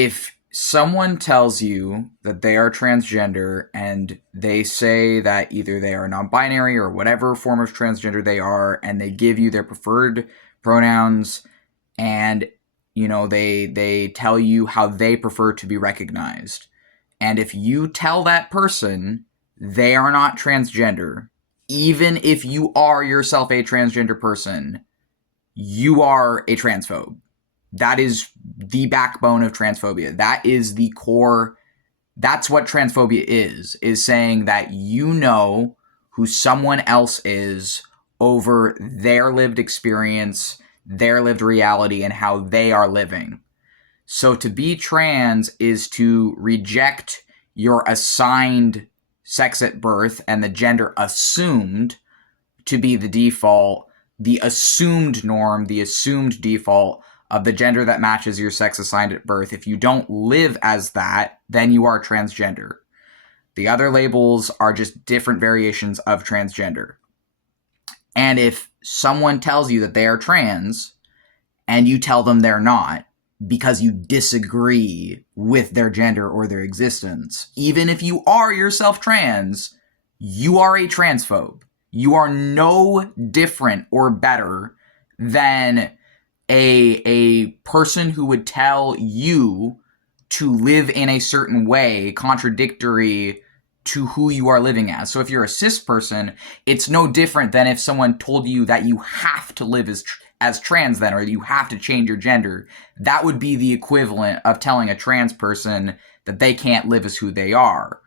if someone tells you that they are transgender and they say that either they are non-binary or whatever form of transgender they are, and they give you their preferred pronouns, and they tell you how they prefer to be recognized, and if you tell that person they are not transgender, even if you are yourself a transgender person, you are a transphobe. That is the backbone of transphobia. That is the core. That's what transphobia is saying that you know who someone else is over their lived experience, their lived reality, and how they are living. So to be trans is to reject your assigned sex at birth and the gender assumed to be the default, the assumed norm, the assumed default of the gender that matches your sex assigned at birth. If you don't live as that, then you are transgender. The other labels are just different variations of transgender. And if someone tells you that they are trans and you tell them they're not because you disagree with their gender or their existence, even if you are yourself trans, you are a transphobe. You are no different or better than a person who would tell you to live in a certain way contradictory to who you are living as. So if you're a cis person, it's no different than if someone told you that you have to live as trans then, or you have to change your gender. That would be the equivalent of telling a trans person that they can't live as who they are.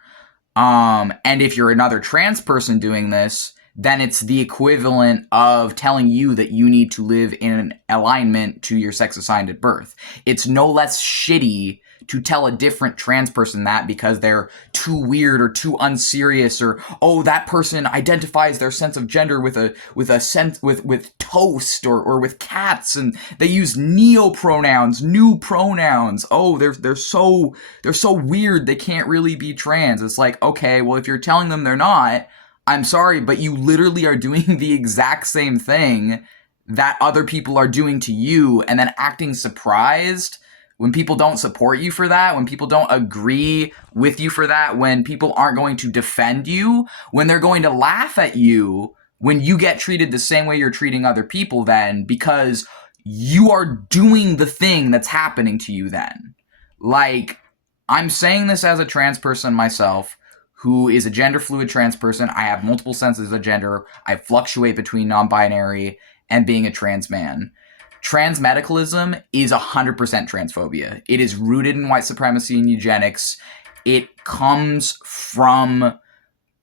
And if you're another trans person doing this, then it's the equivalent of telling you that you need to live in alignment to your sex assigned at birth. It's no less shitty to tell a different trans person that because they're too weird or too unserious, or that person identifies their sense of gender with a sense with toast or with cats, and they use neo-pronouns, new pronouns. They're so weird they can't really be trans. It's like, okay, well, if you're telling them they're not, I'm sorry, but you literally are doing the exact same thing that other people are doing to you, and then acting surprised when people don't support you for that, when people don't agree with you for that, when people aren't going to defend you, when they're going to laugh at you when you get treated the same way you're treating other people then, because you are doing the thing that's happening to you then. Like, I'm saying this as a trans person myself, who is a gender fluid trans person. I have multiple senses of gender. I fluctuate between non-binary and being a trans man. Transmedicalism is 100% transphobia. It is rooted in white supremacy and eugenics. It comes from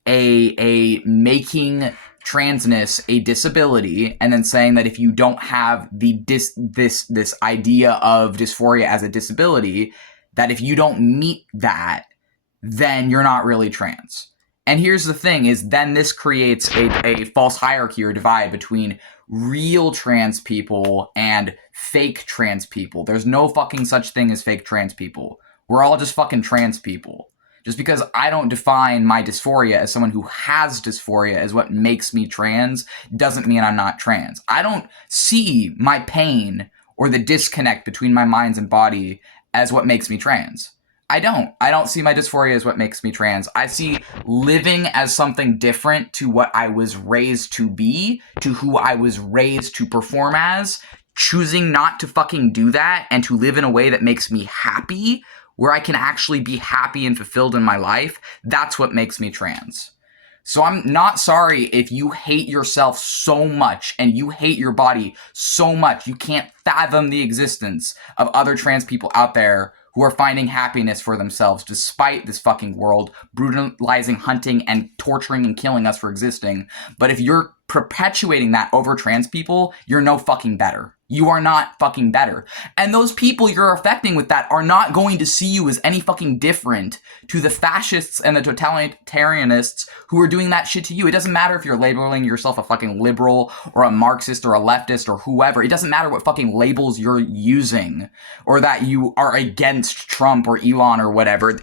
a making transness a disability, and then saying that if you don't have this idea of dysphoria as a disability, that if you don't meet that, then you're not really trans. And here's the thing is then this creates a false hierarchy or divide between real trans people and fake trans people. There's no fucking such thing as fake trans people. We're all just fucking trans people. Just because I don't define my dysphoria as someone who has dysphoria as what makes me trans doesn't mean I'm not trans. I don't see my pain or the disconnect between my mind and body as what makes me trans. I don't see my dysphoria as what makes me trans. I see living as something different to what I was raised to be, to who I was raised to perform as, choosing not to fucking do that and to live in a way that makes me happy, where I can actually be happy and fulfilled in my life. That's what makes me trans. So I'm not sorry if you hate yourself so much and you hate your body so much you can't fathom the existence of other trans people out there who are finding happiness for themselves despite this fucking world brutalizing, hunting, and torturing and killing us for existing. But if you're perpetuating that over trans people, you're no fucking better. You are not fucking better. And those people you're affecting with that are not going to see you as any fucking different to the fascists and the totalitarianists who are doing that shit to you. It doesn't matter if you're labeling yourself a fucking liberal or a Marxist or a leftist or whoever. It doesn't matter what fucking labels you're using or that you are against Trump or Elon or whatever.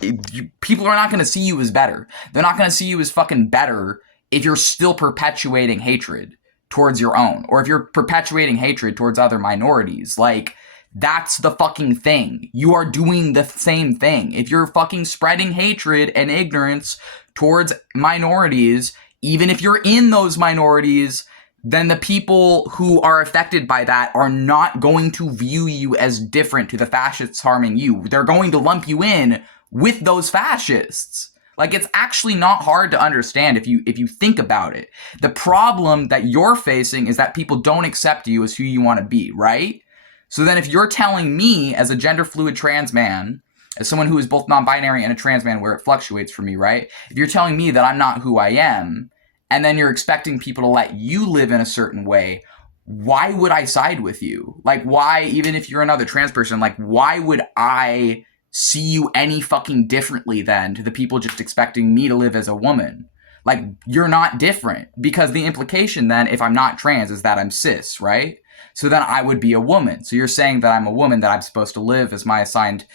People are not going to see you as better. They're not going to see you as fucking better if you're still perpetuating hatred towards your own, or if you're perpetuating hatred towards other minorities. Like, That's the fucking thing. You are doing the same thing. If you're fucking spreading hatred and ignorance towards minorities, even if you're in those minorities, then the people who are affected by that are not going to view you as different to the fascists harming you. They're going to lump you in with those fascists. Like, it's actually not hard to understand if you think about it. The problem that you're facing is that people don't accept you as who you want to be, right? So then if you're telling me as a gender fluid trans man, as someone who is both non-binary and a trans man where it fluctuates for me, right? If you're telling me that I'm not who I am, and then you're expecting people to let you live in a certain way, why would I side with you? Like, why, even if you're another trans person, like, why would I see you any fucking differently then to the people just expecting me to live as a woman? Like, you're not different, because the implication then, if I'm not trans, is that I'm cis, right? So then I would be a woman. So you're saying that I'm a woman, that I'm supposed to live as my assigned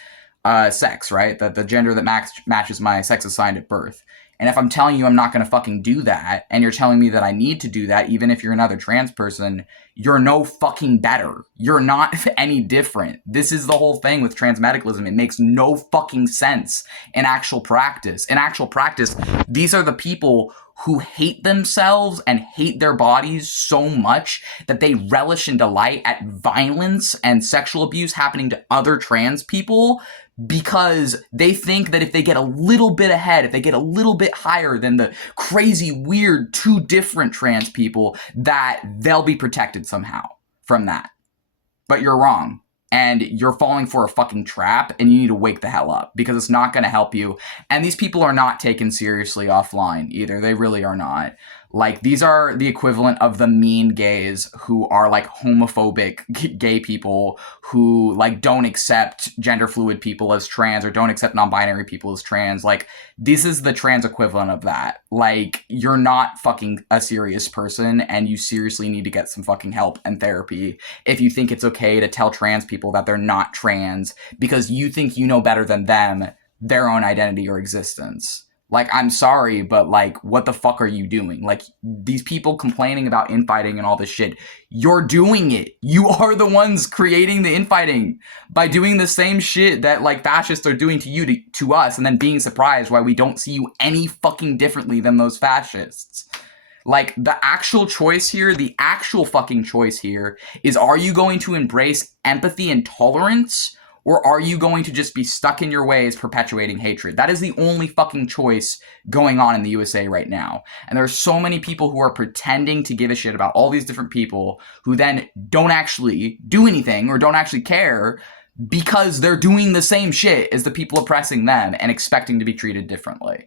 sex, right? That the gender that matches my sex assigned at birth. And if I'm telling you I'm not going to fucking do that, and you're telling me that I need to do that, even if you're another trans person, you're no fucking better. You're not any different. This is the whole thing with transmedicalism. It makes no fucking sense in actual practice. In actual practice, these are the people who hate themselves and hate their bodies so much that they relish and delight at violence and sexual abuse happening to other trans people, because they think that if they get a little bit ahead, if they get a little bit higher than the crazy, weird, two different trans people, that they'll be protected somehow from that. But you're wrong. And you're falling for a fucking trap, and you need to wake the hell up, because it's not going to help you. And these people are not taken seriously offline either. They really are not. Like, these are the equivalent of the mean gays who are, like, homophobic gay people who, like, don't accept gender fluid people as trans, or don't accept non-binary people as trans. Like, this is the trans equivalent of that. Like, you're not fucking a serious person, and you seriously need to get some fucking help and therapy if you think it's okay to tell trans people that they're not trans because you think you know better than them their own identity or existence. Like, I'm sorry, but, like, what the fuck are you doing? Like, these people complaining about infighting and all this shit, you're doing it. You are the ones creating the infighting by doing the same shit that, like, fascists are doing to you, to us, and then being surprised why we don't see you any fucking differently than those fascists. Like, the actual choice here, the actual fucking choice here is, are you going to embrace empathy and tolerance, or are you going to just be stuck in your ways perpetuating hatred? That is the only fucking choice going on in the USA right now. And there are so many people who are pretending to give a shit about all these different people who then don't actually do anything or don't actually care because they're doing the same shit as the people oppressing them and expecting to be treated differently.